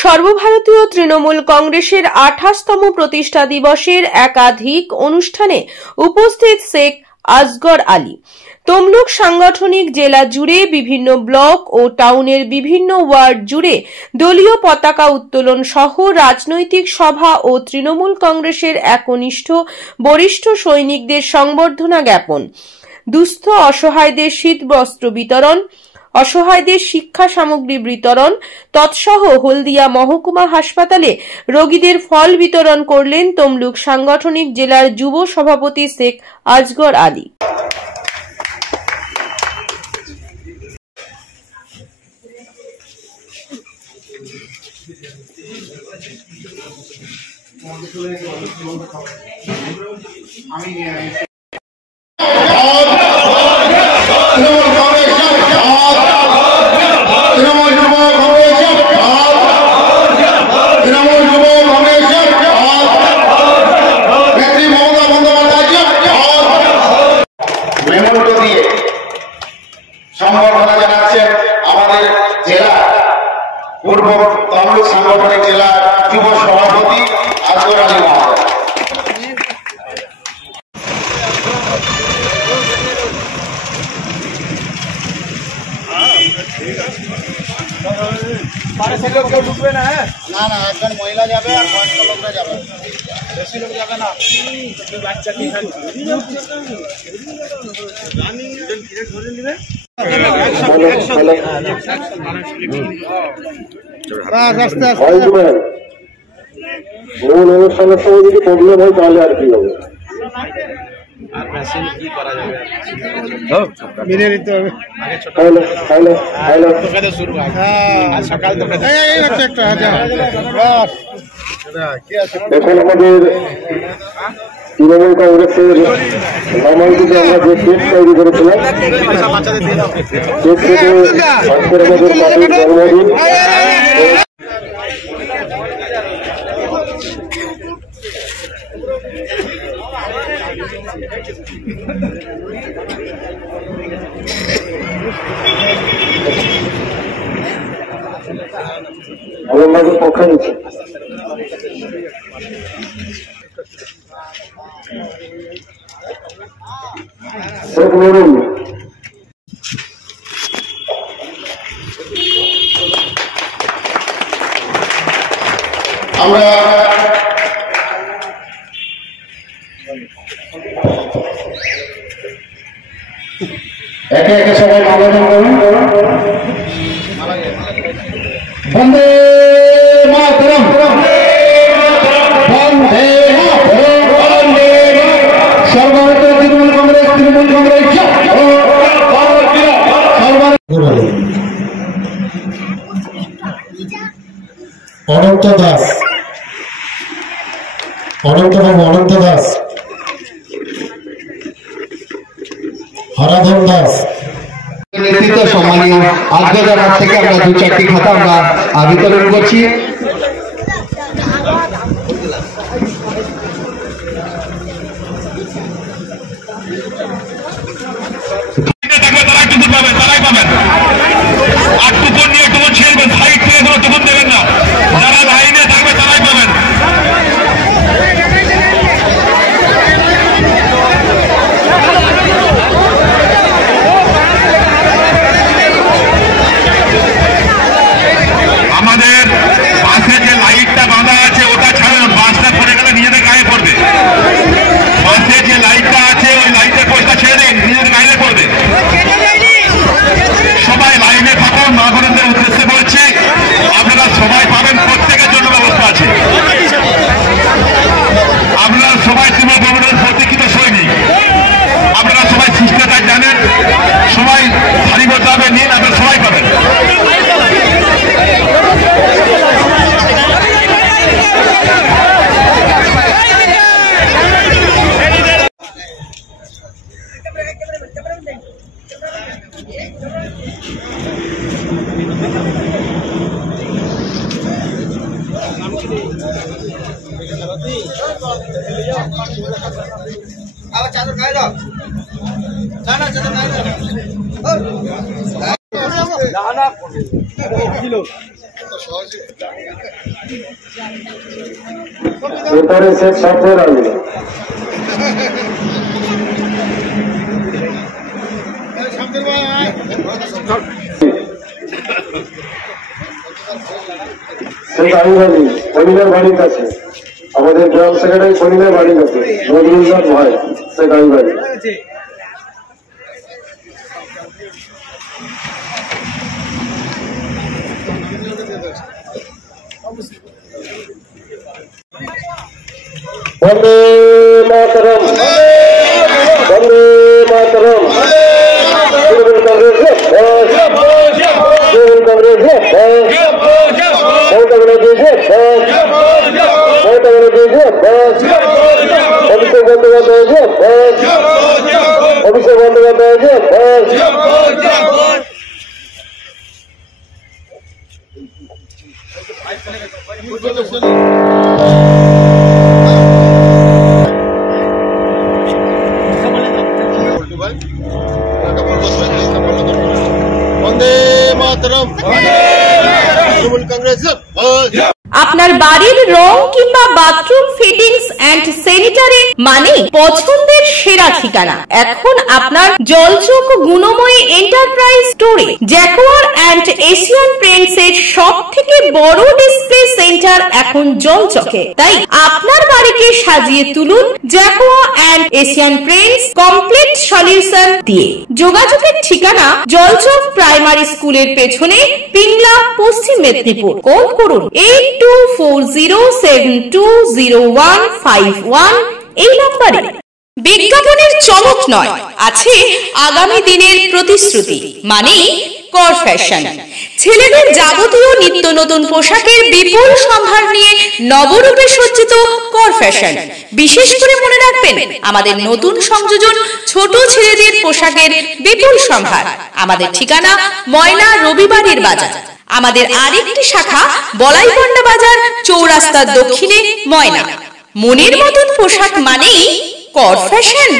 সর্বভারতীয় তৃণমূল কংগ্রেসের ২৮তম প্রতিষ্ঠা দিবসের একাধিক অনুষ্ঠানে উপস্থিত শেখ আসগর আলী। তমলুক সাংগঠনিক জেলা জুড়ে বিভিন্ন ব্লক ও টাউনের বিভিন্ন ওয়ার্ড জুড়ে দলীয় পতাকা উত্তোলন সহ রাজনৈতিক সভা ও তৃণমূল কংগ্রেসের একনিষ্ঠ বরিষ্ঠ সৈনিকদের সংবর্ধনা জ্ঞাপন, দুস্থ অসহায়দের শীত বস্ত্র বিতরণ, অসহায়দের শিক্ষা সামগ্রী বিতরণ তৎসহ হলদিয়া মহকুমা হাসপাতালে রোগীদের ফল বিতরণ করলেন তমলুক সাংগঠনিক জেলার যুব সভাপতি শেখ আসগর আলী। সংবর্ধনা জানাচ্ছেন আমাদের জেলা পূর্ব তমলুক সাংগঠনিক জেলা যুব সভাপতি আসগর আলী মহোদয়। কেউ ঢুকবে না? না, একজন মহিলা যাবে আর বয়স্ক লোকরা যাবে, বেশি লোক যাবে না। বাচ্চা কি অনুষ্ঠানের সময় যদি প্রবলেম হয় তাহলে আর কি হবে, মেনে নিতে হবে। এখন আমাদের তৃণমূল কংগ্রেসের নামাঙ্কিত আমরা যে কেক তৈরি করেছিলাম, কেক থেকে আজকের আমাদের পার্টির জন্মদিন। আলমবাগের পক্ষে নিচ্ছে আমরা একে একে সবাই মানবন্ধন করুন। বন্দে মাতরম, বন্দে মাতরম, সর্বভারতীয় তৃণমূল কংগ্রেস, তৃণমূল কংগ্রেস অনন্ত দাস, অনন্তবাবু অনন্ত দাস, হরাধন দাস নেতৃত্ব সম্মানীয় আসগর হাত থেকে আমরা ২-৪টি খাতা আমরা বিতরণ করছি। চাদর গায়ে দাও, চাদর গায়ে দাও। এরপরে শেখ সাফর আলী শেখ আইব আলী কলিমের বাড়ির কাছে, আমাদের গ্রাম সেক্রেটারি কলিমের বাড়ির কাছে, নজরুল ভাই শেখ আইব আলী। বন্দে মাতরম, বন্দে মাতরম। তৃণমূল কংগ্রেস তৃণমূল কংগ্রেস মমতা ব্যানার্জি মমতা ব্যানার্জি অভিষেক বন্দ্যোপাধ্যায় অভিষেক বন্দ্যোপাধ্যায় বন্দে মাতরম তৃণমূল কংগ্রেস। আপনার বাড়ির রং কিংবা বাথরুম ফিটিংস এন্ড স্যানিটারি মানে পছন্দের সেরা ঠিকানা এখন আপনার জলচক গুণময়ী এন্টারপ্রাইজ স্টোরে। জ্যাকোয়ার এন্ড এশিয়ান পেইন্টস এর সব থেকে বড় ডিসপ্লে সেন্টার এখন জলচকে, তাই আপনার বাড়িকে সাজিয়ে তুলুন Jaquar and Asian Paints complete solution দিয়ে। যোগাযোগের ঠিকানা জলচক প্রাইমারি স্কুলের পেছনে, পিংলা, পশ্চিম মেদিনীপুর। কল করুন 8240720151 এই নম্বরে। বিজ্ঞাপনের চমক নয়, আছে আগামী দিনের প্রতিশ্রুতি মানে কর ফ্যাশন। ছেলেদের যাবতীয় নিত্য নতুন পোশাকের বিপুল সম্ভার নিয়ে নবরূপে সজ্জিত কর ফ্যাশন। বিশেষ করে মনে রাখবেন আমাদের নতুন সংযোজন ছোট ছেলেদের পোশাকের বিপুল সম্ভার। আমাদের ঠিকানা ময়না রবিবারের বাজার। আমাদের আরেকটি শাখা বলাইপন্ডা বাজার চৌরাস্তার দক্ষিণে ময়না। মনের মতন পোশাক মানেই কর ফ্যাশন।